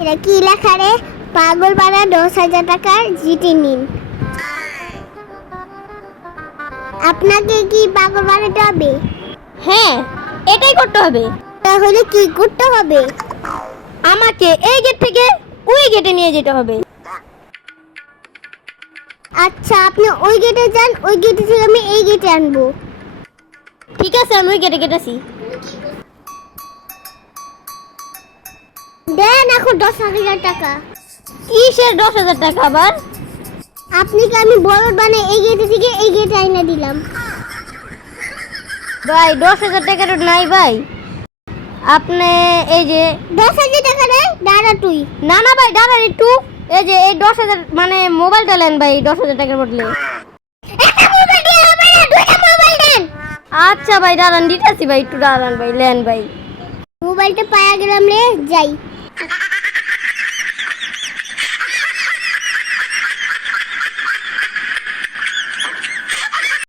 এটা কি লেখা রে? পাগল পাড়া দশ হাজার টাকার জিটি নিন। আপনাকে কি পাগল বানাতে হবে? হ্যাঁ এটাই করতে হবে। তাহলে কি করতে হবে? আমাকে এই গেট থেকে ওই গেটে নিয়ে যেতে হবে। আচ্ছা আপনি ওই গেটে যান ওই গেটে থেকে আমি এই গেটে আনব। ঠিক আছে আমি ওই গেটে গেটেছি। এখন দশ হাজার টাকা। কিসের দশ হাজার টাকা আবার? আপনাকে আমি বলদ বানিয়ে এই গেটে থেকে এই গেটে আইনা দিলাম। ভাই দশ হাজার টাকা তো নাই ভাই। আপনি এই যে দশ হাজার টাকা রে দাঁড়া তুই। না না ভাই দাঁড়ান একটু। এই যে এই দশ হাজার মানে মোবাইলটা নেন ভাই দশ হাজার টাকার বদলে। আচ্ছা ভাই দাঁড়ান দিতেছি ভাই একটু দাঁড়ান ভাই লেন ভাই। মোবাইলটা পাওয়া গেলাম রে যাই।